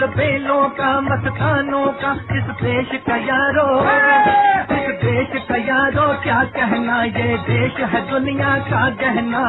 माल बेलों का मस्तानों का इस देश का यारो, इस देश का यारो क्या कहना, ये देश है दुनिया का गहना।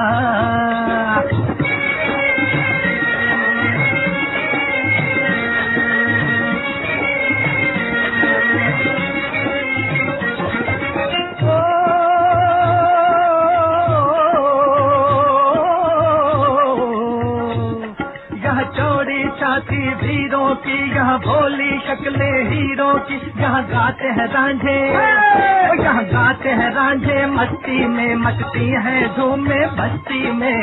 छाती वीरों की, यहाँ भोली शक्लें हीरों की, यहाँ गाते हैं रांझे, यहाँ गाते हैं रांझे मस्ती में, मचती हैं धूम में बस्ती में।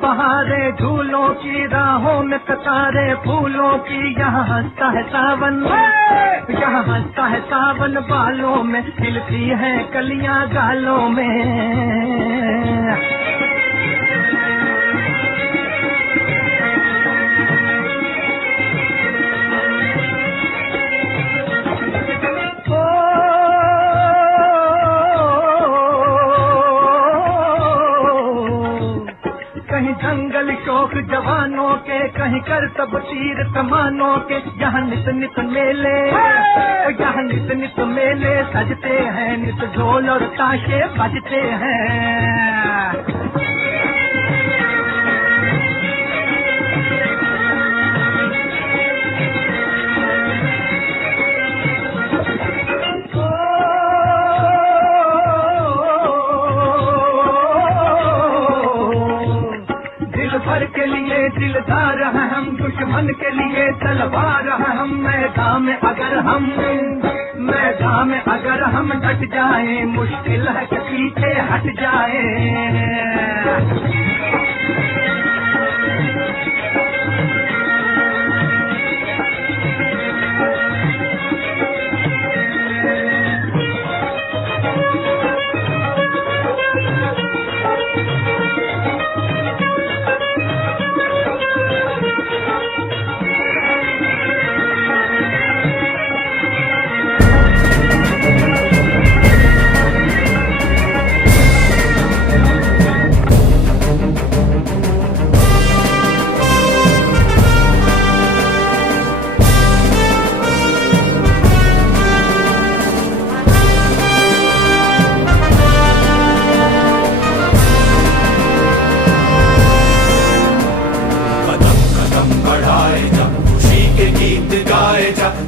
बहारे झूलों की, राहों में कतारे फूलों की, यहाँ हंसता है सावन, यहाँ हंसता है सावन बालों में, खिलती है कलियां गालों में। कहीं जंगल शौक जवानों के, कहीं करतब तीर कमानों के, यहाँ नित नित मेले, यहाँ नित नित मेले सजते हैं, नित ढोल और ताशे बजते हैं। भर के लिए दिलदार है हम, दुश्मन के लिए तलवार है हम, मैदान में अगर हम डट जाए, मुश्किल है कि पीछे हट जाए।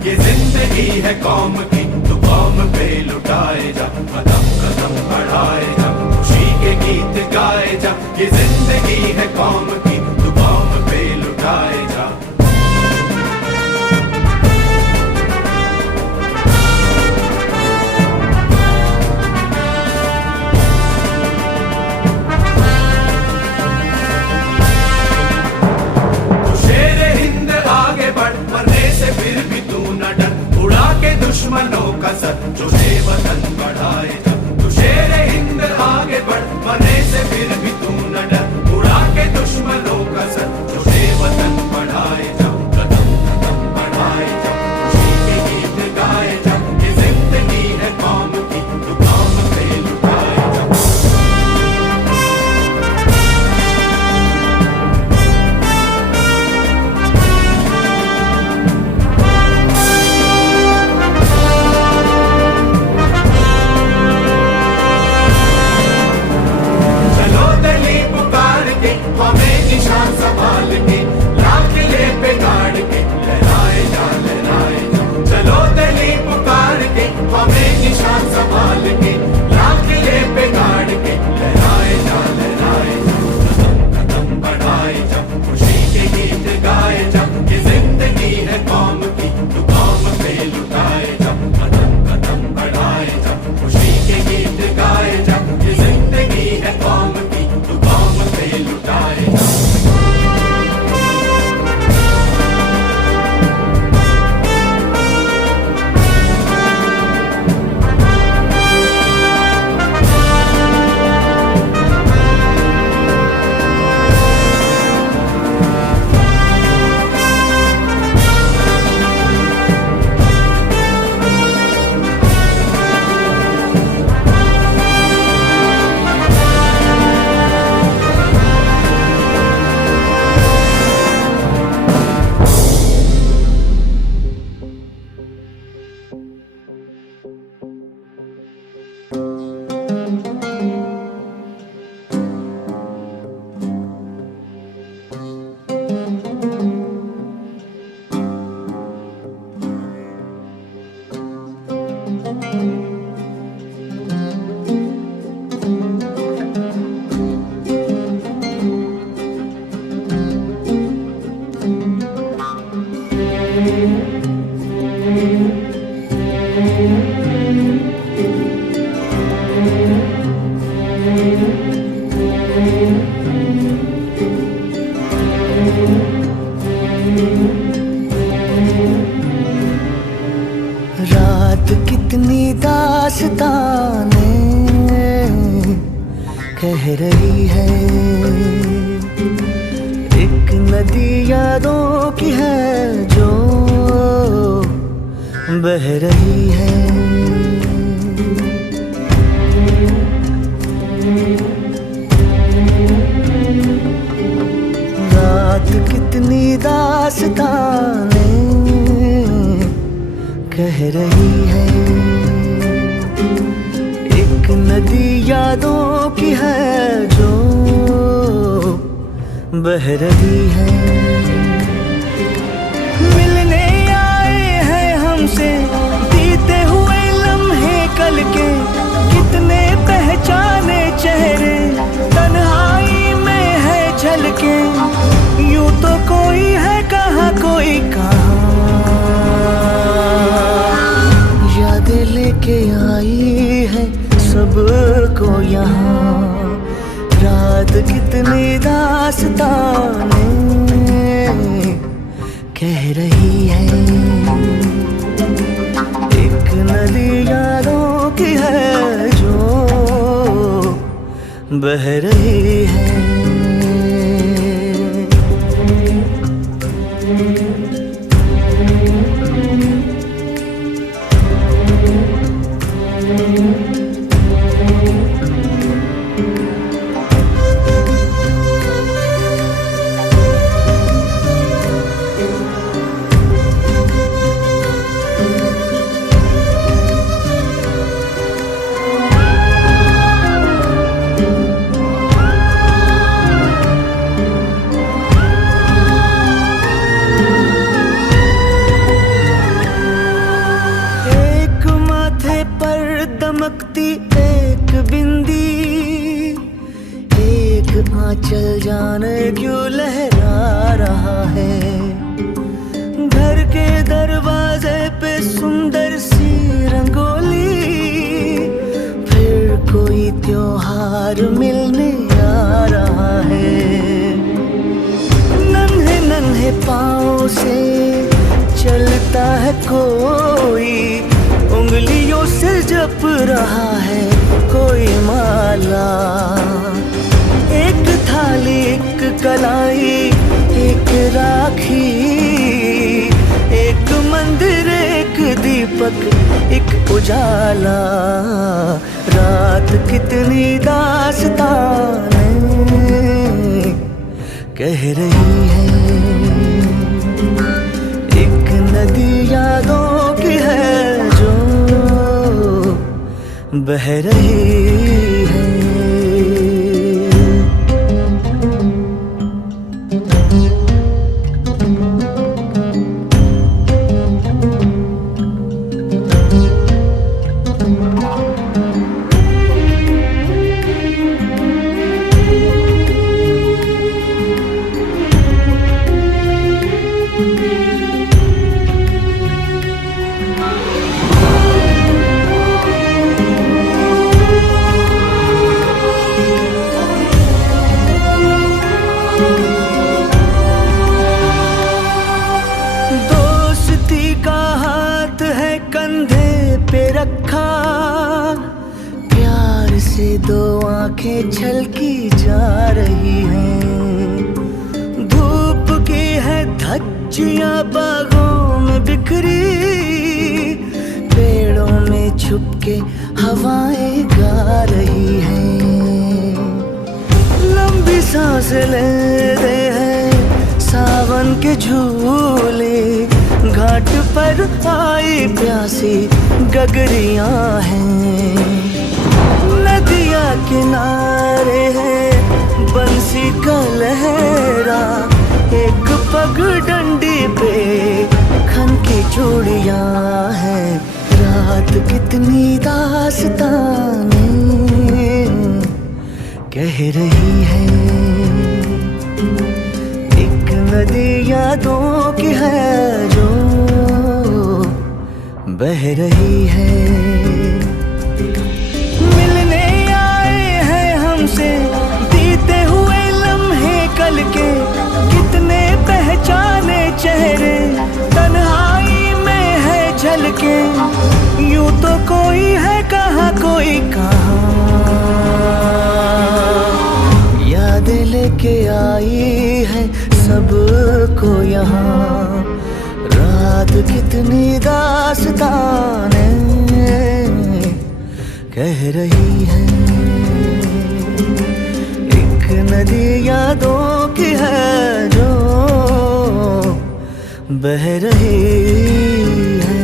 ये जिंदगी है कौम की, तो कौम पे लुटाए जा, कदम कदम बढ़ाए जा, खुशी के गीत गाए जा। ये जिंदगी है कौम की, तो कौम पे लुटाए जा। तू शेर हिंद आगे बढ़, मरने से फिर भी तू न डर, उड़ा के दुश्मनों दास्तानें कह रही है। एक नदी यादों की है जो बह रही है। रात कितनी दास्तानें कह रही है। एक नदी यादों की है जो बह रही है। मिलने आए हैं हमसे बीते हुए लम्हे कल के, कितने पहचाने चेहरे तन्हाई में है झलके। यूं तो कोई है कहाँ कोई कहाँ, यादें लेके आई है सबको यहाँ। रात कितनी दास्तानें कह रही है। एक नदी यादों की है जो बह रही है। दमकती एक बिंदी, एक आंचल जाने क्यों लहरा रहा है। घर के दरवाजे पे सुंदर सी रंगोली, फिर कोई त्योहार मिलने आ रहा है। नन्हे नन्हे पाँव से चलता है कोई, उंगलियों से जप रहा है कोई माला। एक थाली एक कलाई एक राखी, एक मंदिर एक दीपक एक उजाला। रात कितनी दास्तानें कह रही है। एक नदी यादों की है जो बह रही है। दोस्ती का हाथ है कंधे पे रखा, प्यार से दो आंखें छलकी जा रही हैं। धूप की है धज्जियां बागों में बिखरी, पेड़ों में छुपके हवाएं गा रही हैं। लंबी सांस लेते हैं सावन के झूले, घाट पर आई प्यासी गगरियां हैं। नदिया किनारे है बंसी का लहरा, एक पगडंडी पे खन की चूड़ियां हैं। रात कितनी दास्तानें कह रही है। एक नदी यादों की है जो बह रही है। मिलने आए हैं हमसे बीते हुए लम्हे कल के, कितने पहचाने चेहरे तन्हाई में है झलके। यूं तो कोई है यहाँ कोई कहाँ यादें लेके आई है सबको यहाँ। रात कितनी दास्तानें कह रही है, एक नदी यादों की है जो बह रही है।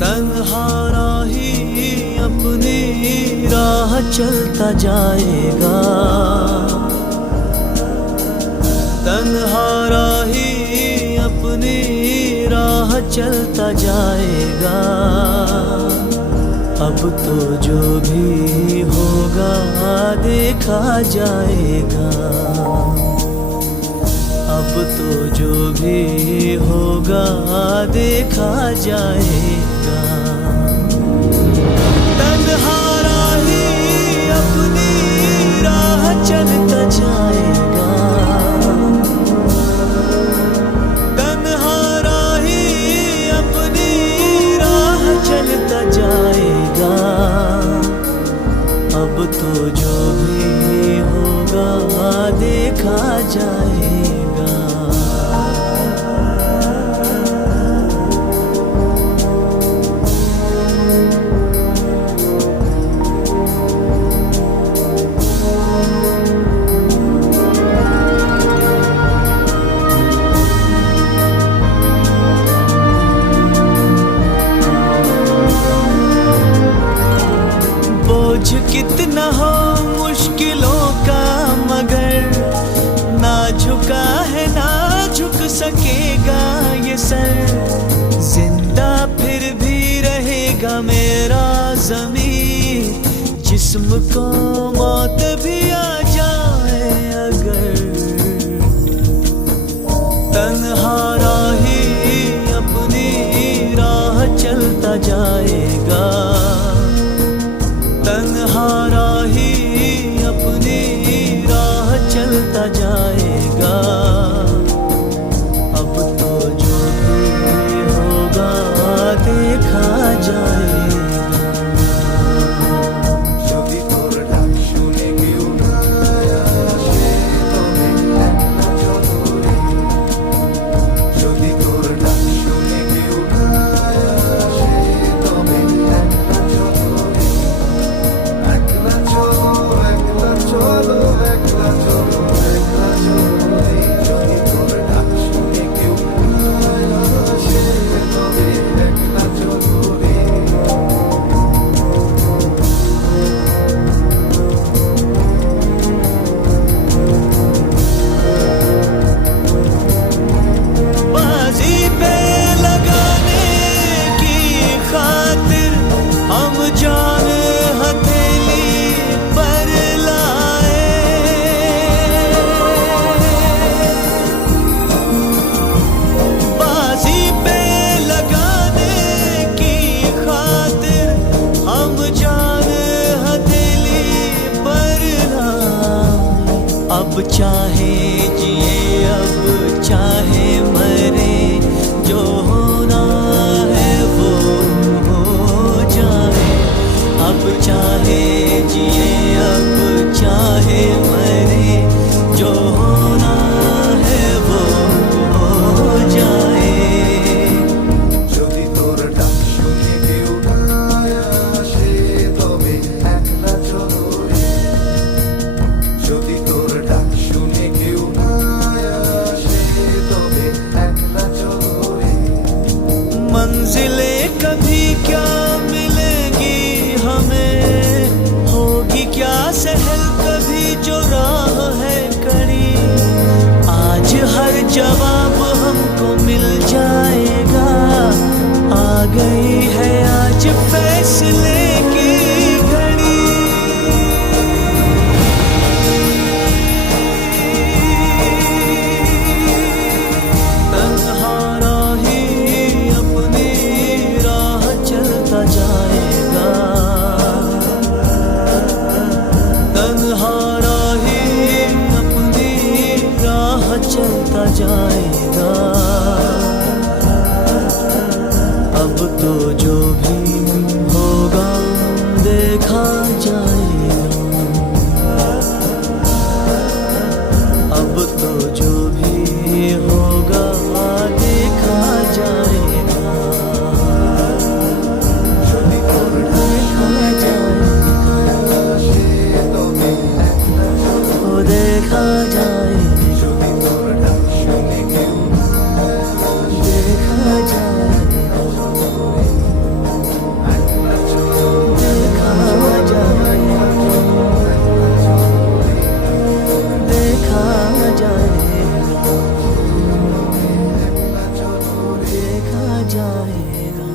तन्हारा ही अपनी राह चलता जाएगा, तन्हारा ही अपनी राह चलता जाएगा। अब तो जो भी होगा देखा जाएगा, अब तो जो भी होगा देखा जाएगा। तन्हारा ही अपनी राह चलता जाएगा, तन्हारा ही अपनी राह चलता जाएगा। अब तो जो भी होगा देखा जाएगा। बोझ कितना हो मुश्किलों का मगर ना झुका है ना झुक सकेगा ये सर। जिंदा फिर भी रहेगा मेरा ज़मीर, जिस्म को मौत भी आ जाए अगर। तन्हारा ही अपनी राह चलता जाएगा, तन्हारा ही अपनी राह चलता जाएगा। अब तो जो भी होगा देखा जाएगा। अब चाहे जिए अब चाहे मरे, जो होना है वो हो जाए। अब चाहे जिए अब चाहे मरे, जो गई है आज फैसले की घड़ी। तन्हा राही अपनी राह चलता जाएगा, तन्हा राही अपनी राह चलता जाएगा। अब तो जो भी होगा देखा जाएगा, अब तो जो भी होगा देखा जाएगा, देखा जाएगा, ओ देखा जाएगा, देखा जाएगा, देखा जाएगा, देखा जाएगा, देखा जाएगा।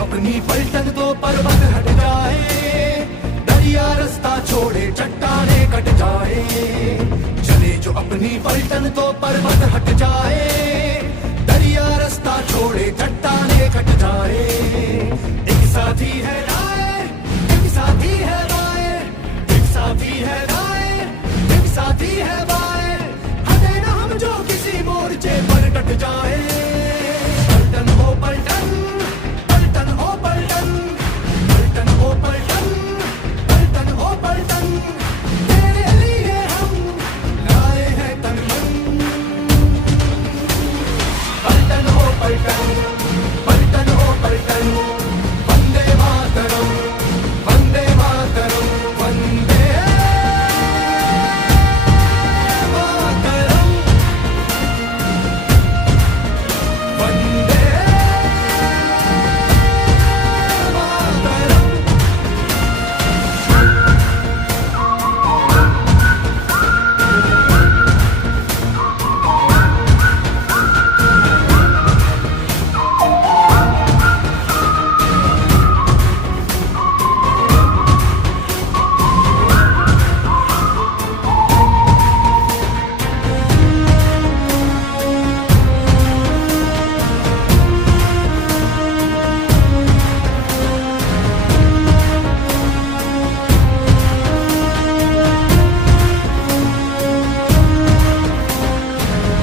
अपनी पलटन तो पर्वत हट जाए, दरिया रास्ता छोड़े चट्टाने कट जाए। चले जो अपनी पलटन तो पर्वत हट जाए, दरिया रास्ता छोड़े चट्टाने कट जाए। एक साथी है राय, एक साथी है राय, एक साथी है राय, एक साथी है बाय। हटे ना हम जो किसी मोर्चे पर डट जाए। पलटन हो पलटन, पलटन हो पलटन, पलटन हो पलटन, पलटन हो पलटन। तेरे लिए हम लाए हैं तन मन। पलटन हो पलटन, पलटन हो पलटन। वंदे मातरम, वंदे मातरम, वंदे मातरम, वंदे मातरम।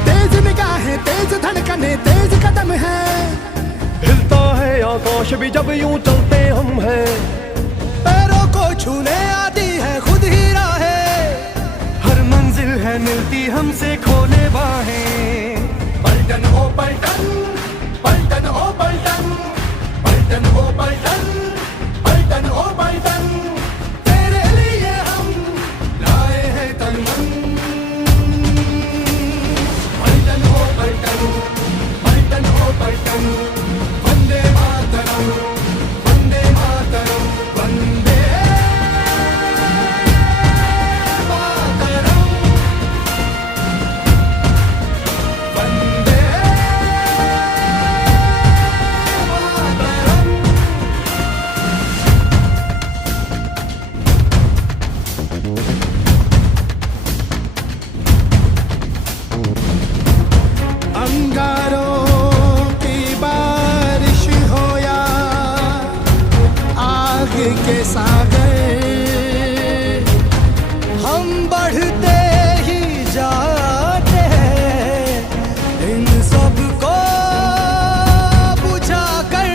तेज निगाहें, तेज धड़कने, तेज कदम है। हिलता है आकाश भी जब यूं चलते हम हैं। पैरों को छूने आती है खुद ही राहें। हर मंजिल है मिलती हमसे खोले बाहें। पलटन हो पलटन, पलटन हो पलटन, पलटन हो पलटन, पलटन हो पलटन। तेरे लिए हम लाए हैं तन मन। पलटन हो पलटन, पलटन हो पलटन। वंदे मातरम, वंदे मातरम, वंदे मातरम, वंदे मातरम। के सागर हम बढ़ते ही जाते हैं इन सब को बुझा कर।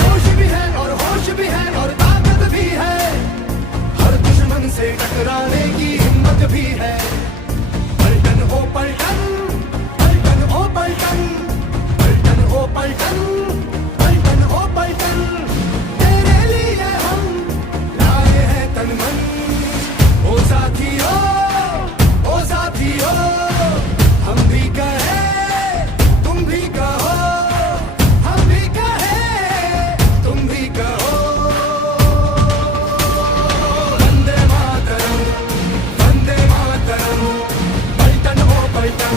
जोश भी है और होश भी है और ताकत भी है, हर दुश्मन से टकराने की हिम्मत भी है। पलटन हो पलटन, पलटन हो पलटन, पलटन हो पलटन, पलटन हो पलटन, तेरे लिए हम लाए हैं तन मन। ओ साथियों, ओ साथियों, हम भी कहे तुम भी कहो, हम भी कहे तुम भी कहो। वंदे मातरम, वंदे मातरम, पलटन हो पलटन,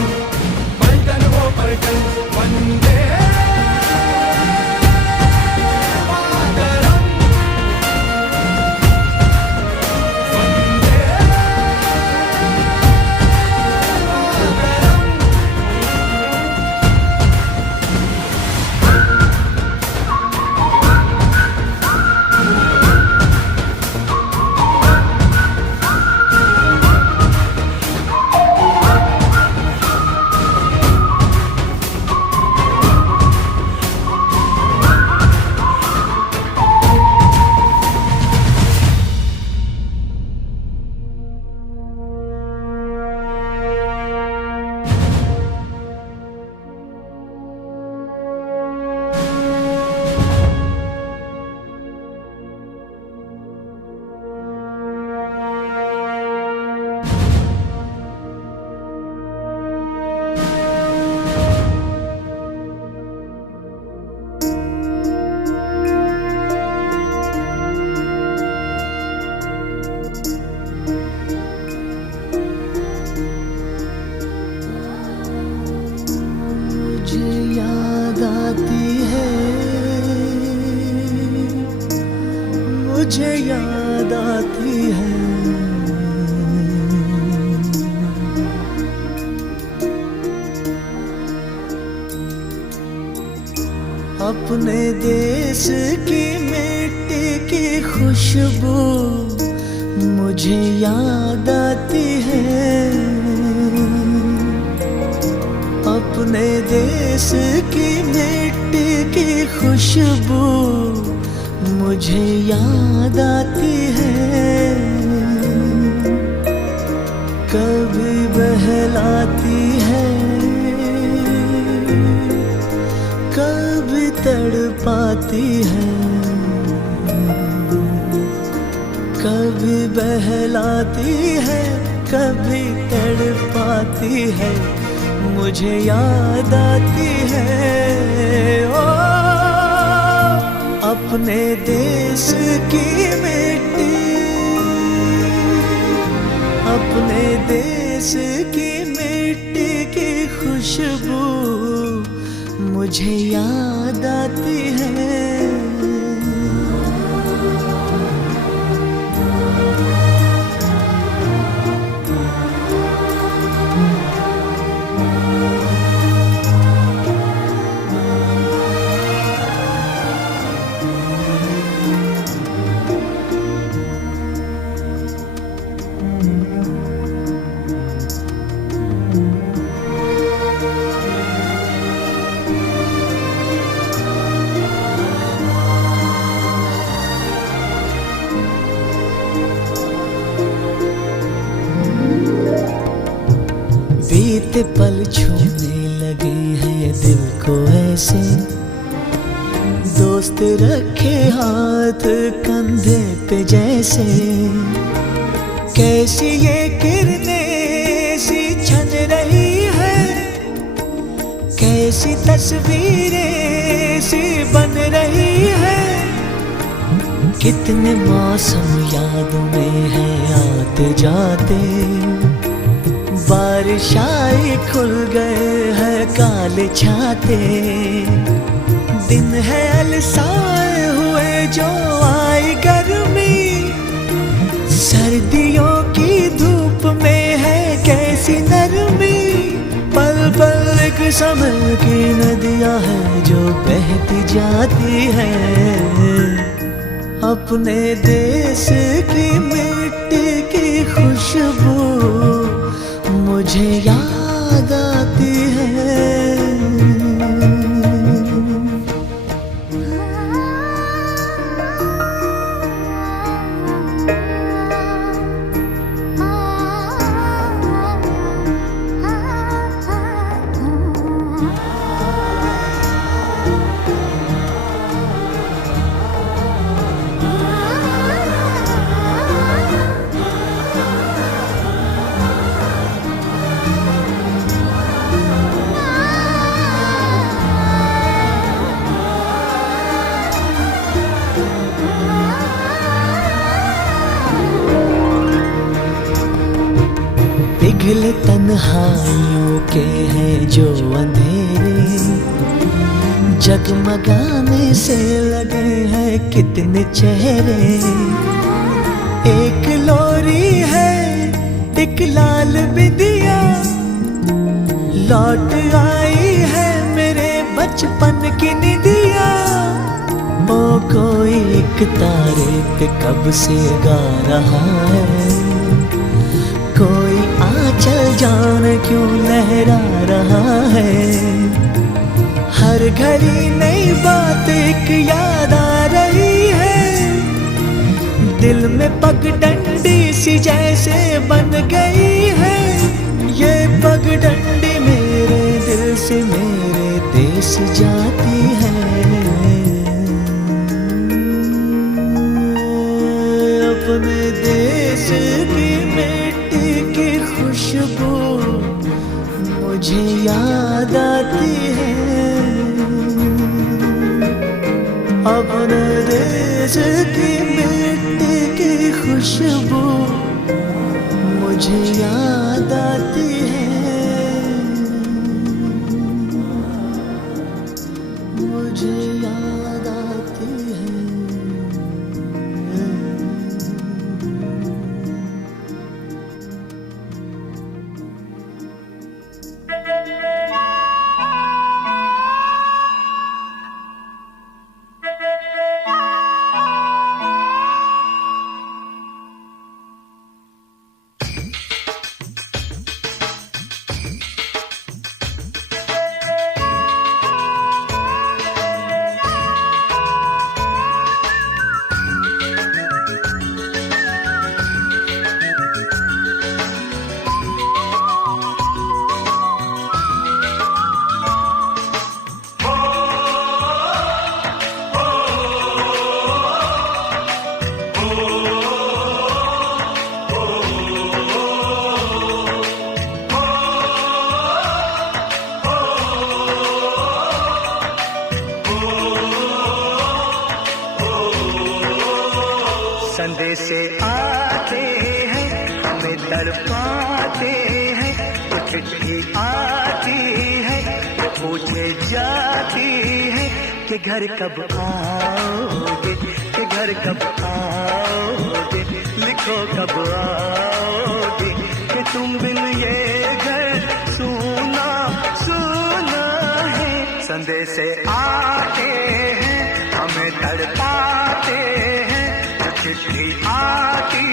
पलटन हो पलटन, वंदे मातरम, वंदे मातरम। मुझे याद आती है, मुझे याद आती है, अपने देश की मिट्टी की खुशबू मुझे याद आती है। अपने देश की मिट्टी की खुशबू मुझे याद आती है। कभी बहलाती है, कभी तड़पाती है, कभी बहलाती है, कभी तड़पाती है, मुझे याद आती है। ओ अपने देश की मिट्टी, अपने देश की मिट्टी की खुशबू मुझे याद आती है। बीते पल छूने लगे हैं दिल को ऐसे, दोस्त रखे हाथ कंधे पे जैसे। कैसी ये किरणें सी छन रही है, कैसी तस्वीरें सी बन रही है। कितने मौसम याद में हैं आते जाते, बारिश आई खुल गए हैं काले छाते। दिन है अलसाए हुए जो आई गर्मी, सर्दियों की धूप में है कैसी नरमी। पल पल एक समय की नदियां हैं जो बहती जाती है। अपने देश की मिट्टी की खुशबू मुझे याद आती है। पिघले तन्हाइयों के हैं जो अंधेरे, जगमगाने से लगे हैं कितने चेहरे। एक लोरी है एक लाल बिंदिया, लौट आई है मेरे बचपन की निदिया। ओ कोई एक तारे पे कब से गा रहा है, कोई आंचल जान क्यों लहरा रहा है। हर घड़ी नई बात एक याद आ रही है, दिल में पगडंडी सी जैसे बन गई है। ये पगडंडी मेरे दिल से मेरे देश जाती है। अपने देश की मिट्टी की खुशबू मुझे याद आती है। अपने देश की मिट्टी की खुशबू मुझे याद आती है। मुझे याद आती है। संदेशे आते हैं हमें तड़पाते हैं, तो चिट्ठी आती है तो पूछे जाती है कि घर कब आओगे, कि घर कब आओगे, लिखो कब आओगे, कि तुम बिन ये घर सूना सूना है। संदेशे आते हैं हमें तड़पाते हैं, चिट्ठी आती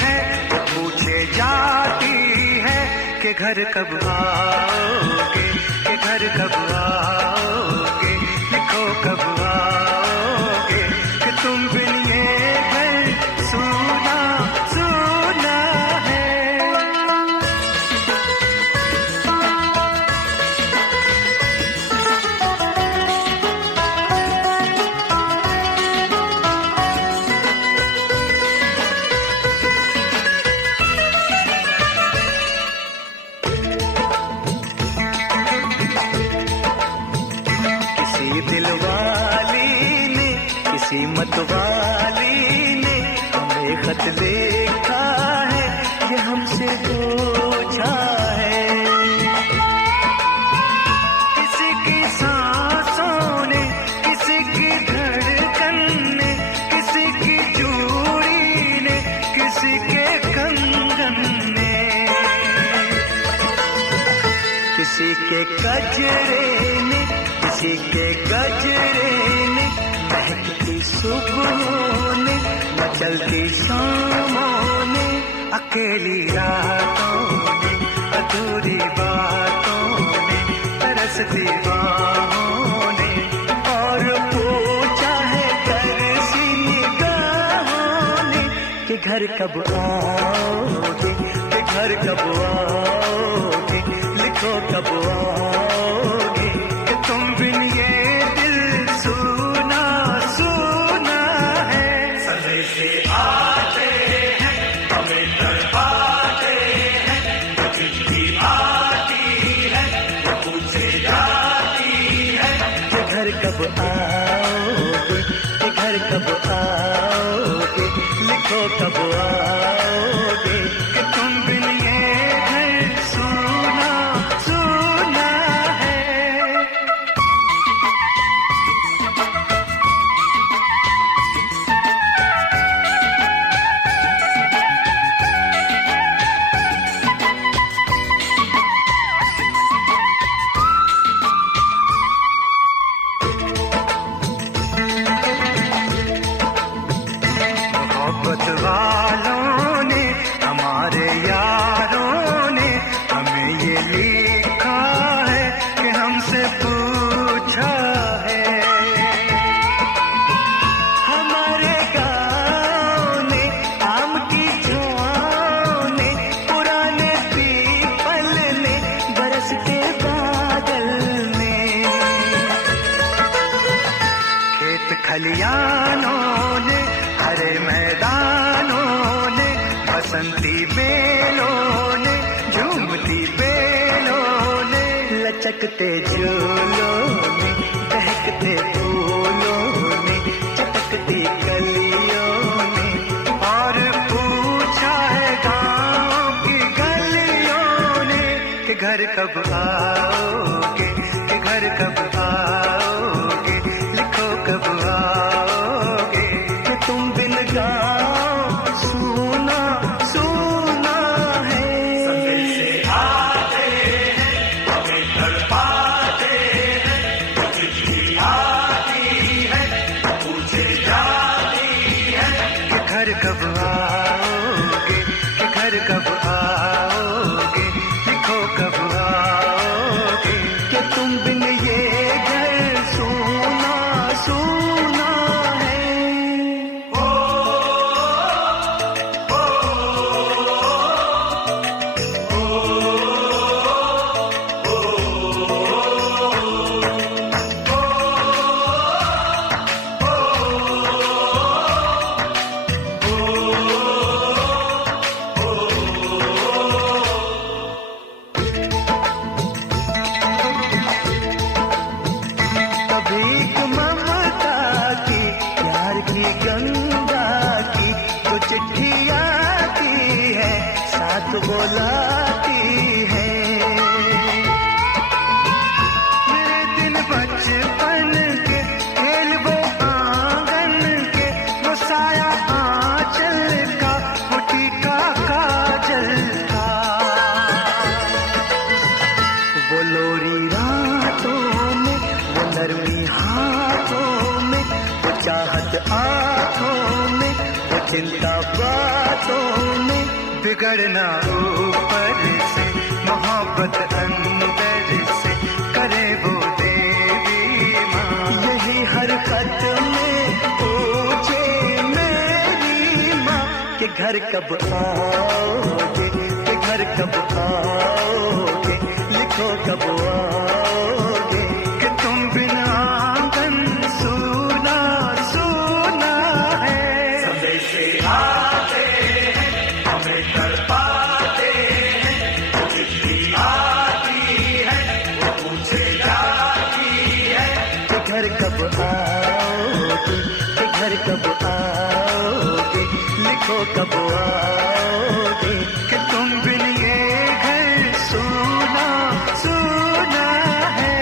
है तो पूछे जाती है कि घर कब आओगे, कि घर कब आओगे, लिखो कब आओगे, कि तुम बिन ये घर सूना सूना है। किसी मतवाली ने हमें खत लिखा है, ये हमसे पूछा है। किसी की सांसों ने, किसी की धड़कन ने, किसी की चूड़ी ने, किसी के कंगन ने, किसी के गजरे ने, किसी के गजरे ने, महकती सुबहों ने, मचलती शामों ने, अकेली रातों ने, अधूरी बातों ने, तरसती बाहों ने, और पूछा है तरसी निगाहों ने कि घर कब आओगे, कि घर कब आओगे, लिखो कब आओगे, कि तुम बिन ये दिल सुना सुना है। संदेशे आते हैं, हमें तड़पाते हैं, वो चिट्ठी आती है, वो पूछे जाती है कि घर कब आओगे, कि घर कब आओगे, लिखो कब आओगे, कि तुम बिन ये घर सुना सुना है। मोहब्बत वालों ने, हमारे यारों ने, हमें ये लिखा है कि हमसे पूछा है। हमारे गाँव ने, आम की छाँव ने, पुराने पीपल ने, बरसते बादल ने, खेत खलियानों ने, हरे मैदानों ने, बसंती बेलों ने, झूमती बेलों ने, लचकते झूलों ने, दहकते फूलों ने, चटकती कलियों ने, और पूछा है गाँव की गलियों ने कि घर कब आओगे, कि घर कब आओगे, लिखो कब आओगे, कि तुम बिन गाँव सुना सुना है। संदेशे आते हैं, हमें तड़पाते हैं, वो चिट्ठी आती है, वो पूछे जाती है कि घर कब आओगे, कि घर कब आओगे, लिखो कब आओगे, कि तुम बिन ये घर सुना सुना है। कभी ममता की, प्यार की गंगा की, जो चिट्ठी आती है, साथ बोलाती है। मेरे दिन बचपन के, खेल वो आंगन के, वो साया आंचल का, वो टीका काजल का, वो लोरी रातों में, वो नरमी हाथों में, वो चाहत आंखों में, वो चिंता बातों में, बिगड़ना ऊपर से, मोहब्बत अंदर से, करे वो देवी माँ। यही हर खत में पूछे मेरी माँ कि घर कब आओगे, कि घर कब आओगे, लिखो कब आओगे, कि तुम बिन आंगन सुना सुना है। संदेशे आते हैं, हमें तड़पाते हैं, वो चिट्ठी आती है, वो पूछे जाती है कि घर कब आओगे, कि घर कब आओगे, लिखो कब आओगे, कि तुम बिन ये घर सुना सुना है।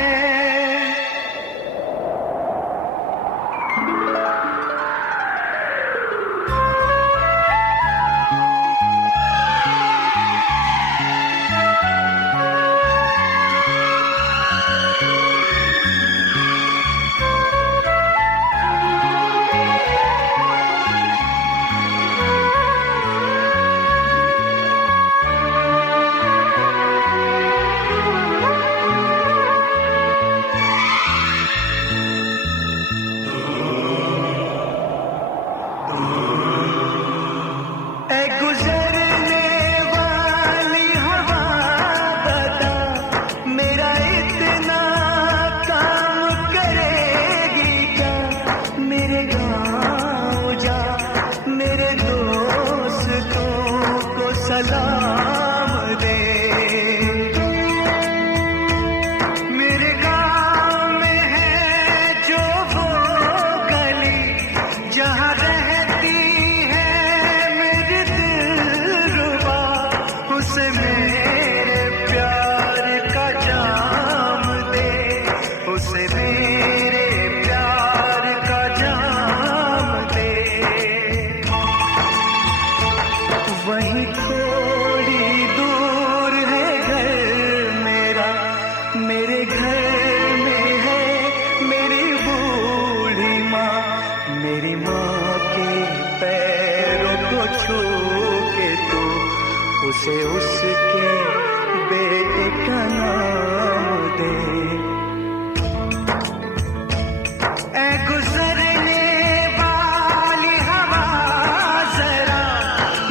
मेरी माँ के पैरों को छू के तू उसे उसके बेटे का नाम दे। ऐ गुजरने वाली हवा जरा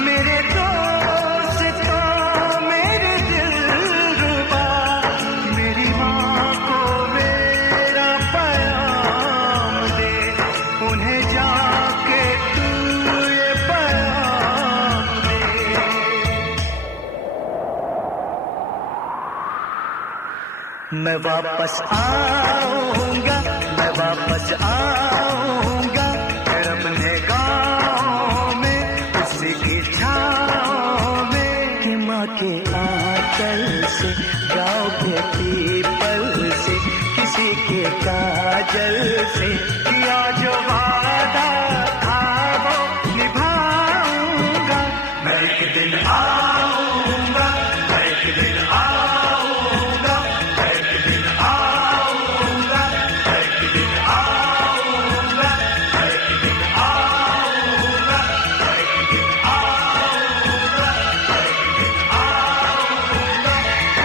मेरे दोस्तों मेरे दिलरुबा, मेरी माँ को मेरा पैगाम दे, उन्हें जाके तू ये पैगाम दे। मैं वापस आऊंगा, मैं वापस आऊंगा, फिर अपने गाँव में उसी की छाँव में, कि माँ के आंचल से गाँव के पीपल से किसी के काजल से किया जो वादा था वो निभाऊंगा। मैं एक दिन आऊंगा, मैं एक दिन आऊंगा, मैं एक दिन आऊंगा, मैं एक दिन आऊंगा, मैं एक दिन आऊंगा, मैं एक दिन आऊंगा, मैं एक दिन आऊंगा, मैं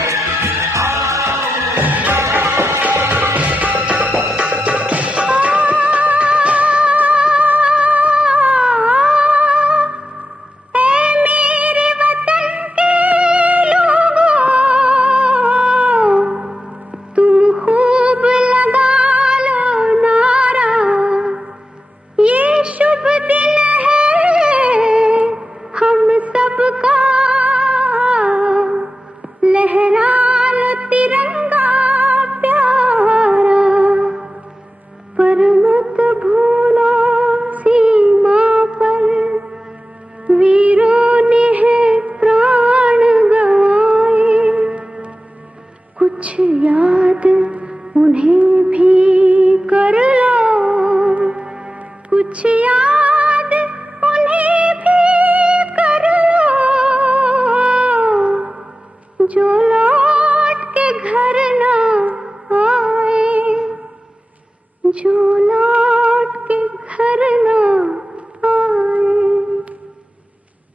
एक दिन मेरे वतन के लोगों, तुम खूब लगा लो नारा, ये शुभ दिन है हम सबका, लहरा लो तिरंगा प्यारा, पर मत भूलो सीमा पर वीरों ने है प्राण गवाए, कुछ याद उन्हें भी कर लो, कुछ याद उन्हें भी कर लो, जो लौट के घर ना आए, जो लौट के घर ना आए।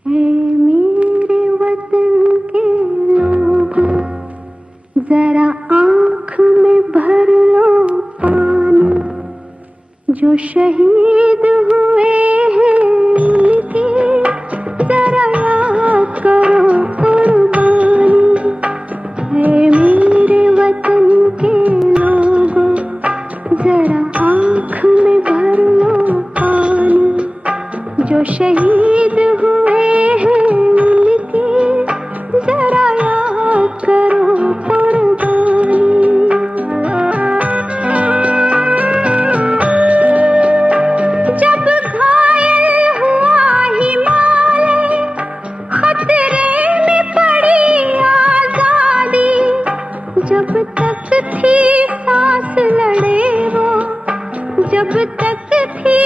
है मेरे वतन के लोगों, जरा आँख में भर लो पानी, जो शहीद हुए हैं उनकी जरा याद करो कुर्बानी। है मेरे वतन के लोगों, जरा आँख में भर लो पानी, जो शहीद हुए हैं उनकी जरा याद करो कुर्बानी। जब घायल हुआ हिमालय, खतरे में पड़ी आजादी, जब तक थी सांस लड़े वो, जब तक थी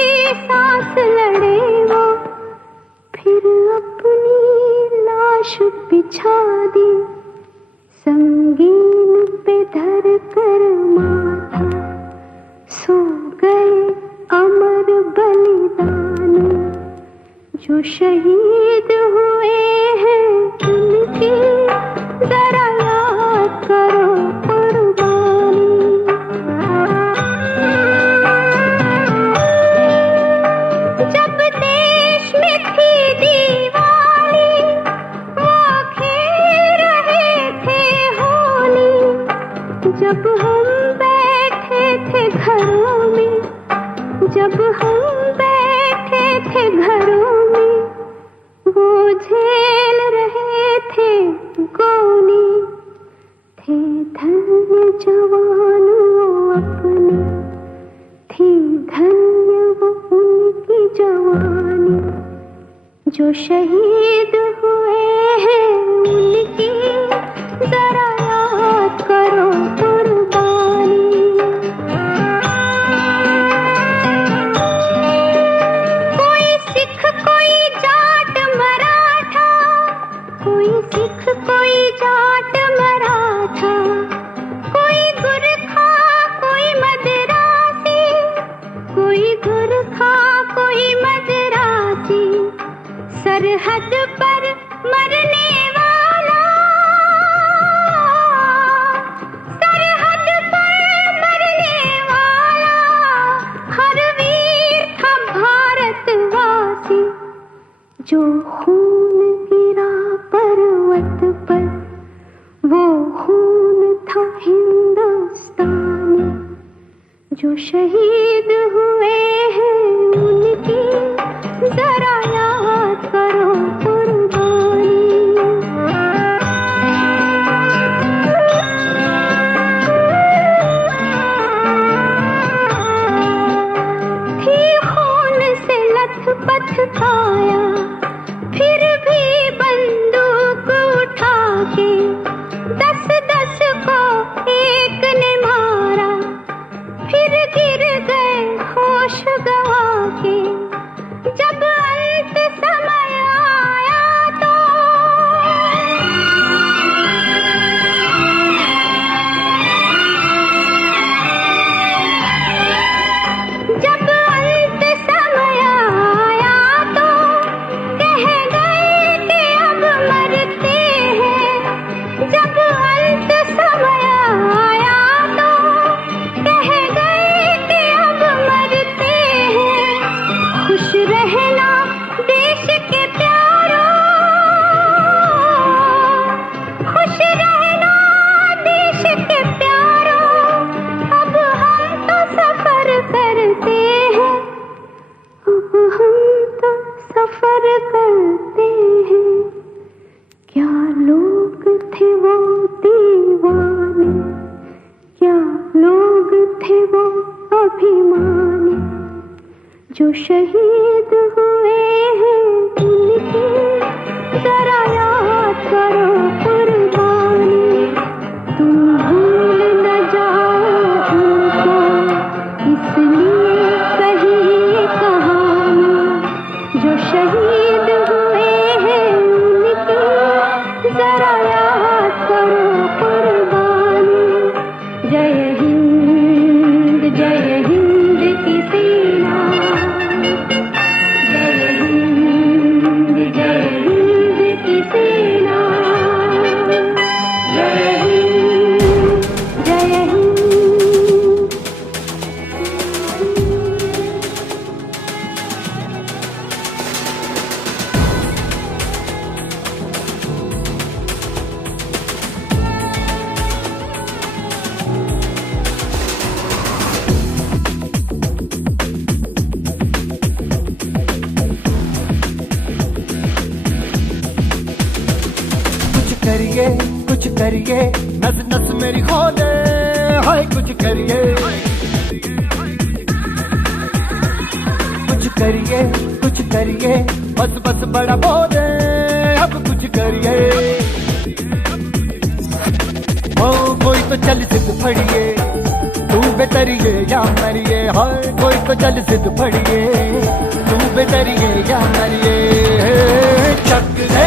सांस लड़े वो, फिर अपनी लाश बिछा दी, संगीन पे धर कर माथा, सो गए अमर बलिदानी, जो शहीद हुए हैं उनकी जरा याद करो कुर्बानी। जब देश में थी दिवाली, वो खेल रहे थे होली, जब हम बैठे थे घरों में, जब हम बैठे थे घरों में, वो झेल रहे थे गोली, थे धन्य जवान वो अपने, थी धन्य वो उनकी जवानी, जो शहीद हुए हैं उनकी जरा याद करो कुर्बानी। कोई सिख कोई जाट मराठा, कोई सिख कोई जाट मराठा, कोई गुरखा कोई मदरासी, कोई गुरखा जो खून गिरा पर्वत पर वो खून था हिंदुस्तानी, जो शहीद हुए हैं उनकी जरा याद करो कुर्बानी। थी खून से लथपथ काया, फिर भी बंदूक उठा के 10-10 को एक ने मारा, फिर गिर गए होश गवा के। जब अंत समय आया तो जब अंत समय आया तो कह गए कि अब मरते हैं। जब अंत समय आया तो कह गए कि अब मरते हैं। खुश रहना देश के प्यारों, खुश रहना देश के प्यारों, अब हम तो सफर करते हैं, अब हम तो सफर करते हैं। क्या लोग थे वो दीवाने, क्या लोग थे वो अभिमानी, जो शहीद हुए हैं उनकी जरा याद करो कुर्बानी। तुम भूल न जाओ उनको, इसलिए कही ये कहानी, जो शहीद हुए हैं उनकी जरा याद करो कुर्बानी। जय हिंद की सेना, जय हिंद की सेना, जय हिंद, जय हिंद। कुछ करिए, नस नस मेरी खोले, हाय कुछ करिए, कुछ करिए, बस बस बड़ा बोले, अब कुछ करिए। ओ कोई तो चल सिद्ध फड़िए, तू बेतरिए या मरिए, हाय कोई तो चल सिद्ध फड़िए, तू बेतरिए या मरिए। चक दे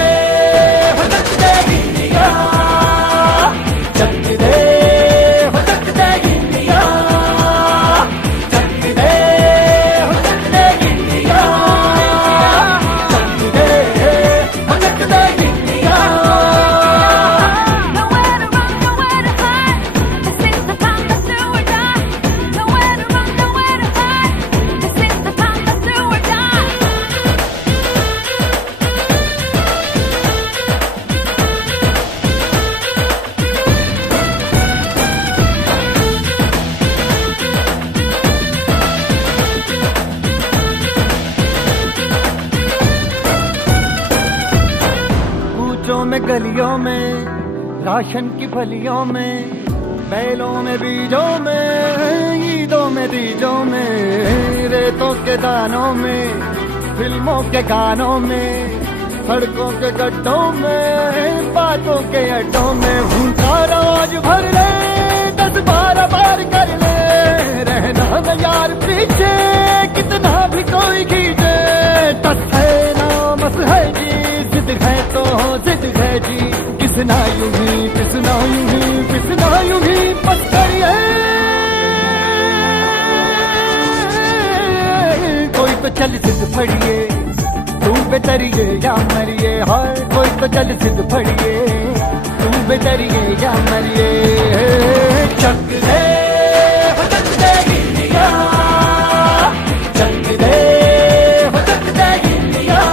में गलियों में, राशन की फलियों में, बैलों में बीजों में, ईदों में तीजों में, रेतों के दानों में, फिल्मों के गानों में, सड़कों के गड्ढों में, बातों के अड्डों में। भूखा रोज भर ले, 10-12 बार कर ले, रहना न यार पीछे, कितना भी कोई खींचे। टस है ना मस है जी, जिद है तो जिद है जी, किसना यूं ही किसना यूं ही किसना यूं ही बस करिए। कोई तो चल सिद्ध फड़िए, तू बेतरिए या मरिए, हाय कोई तो चल सिद्ध फड़िए, तू बेतरिए या मरिए। चक दे गिलिया, चक दे गिलिया,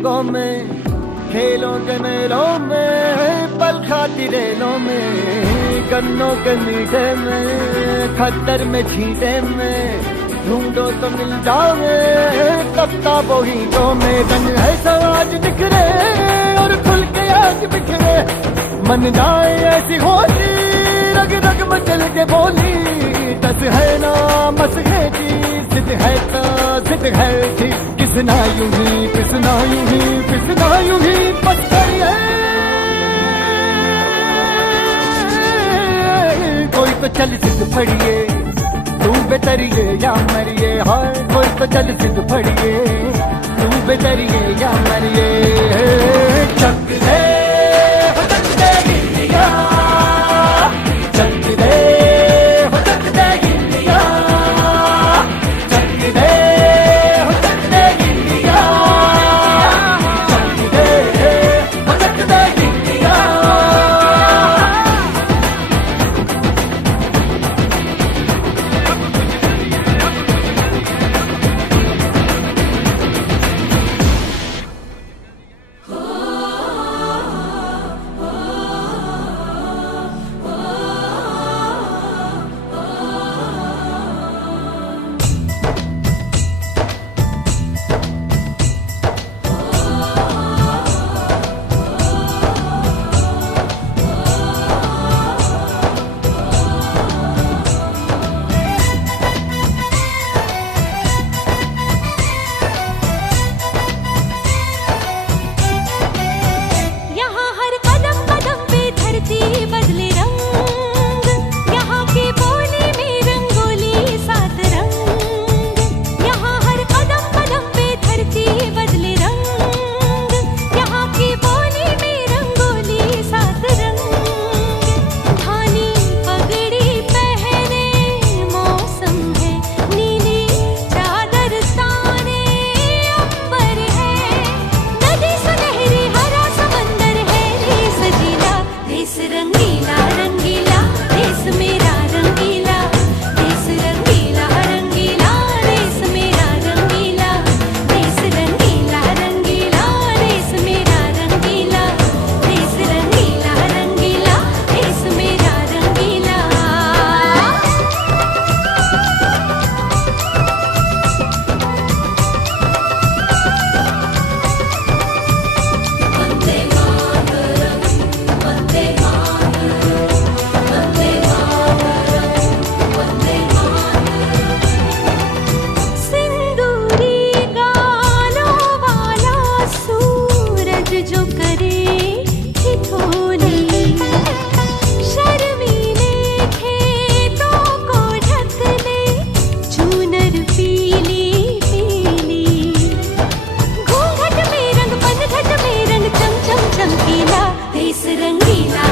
रंगों में, खेलों के मेलों में, पल खाती रेलों में, गन्नों के मीठे में, खद्दर में छींटे में, ढूंढो तो मिल जाओगे किताबों हीटों में। रंग है सब आज बिखरे और खुल के आज बिखरे, मन जाए ऐसी होली रग रग मचल के बोली। दस है ना मस है जी, जिद है तो जिद है जी, किसना यूं ही पिसना यूं ही पिसना यूं ही बस गई है। कोई तो चल सिद्ध फड़िए, तू बेतरिए या मरिए, हाय कोई तो चल सिद्ध फड़िए, तू बेतरिए या मरिए। चक दे हो चक दे गिल्लिया, चक दे हो चक दे गिल्लिया, चक दे हो चक दे गिल्लिया, चक दे हो चक दे गिल्लिया। रंगीला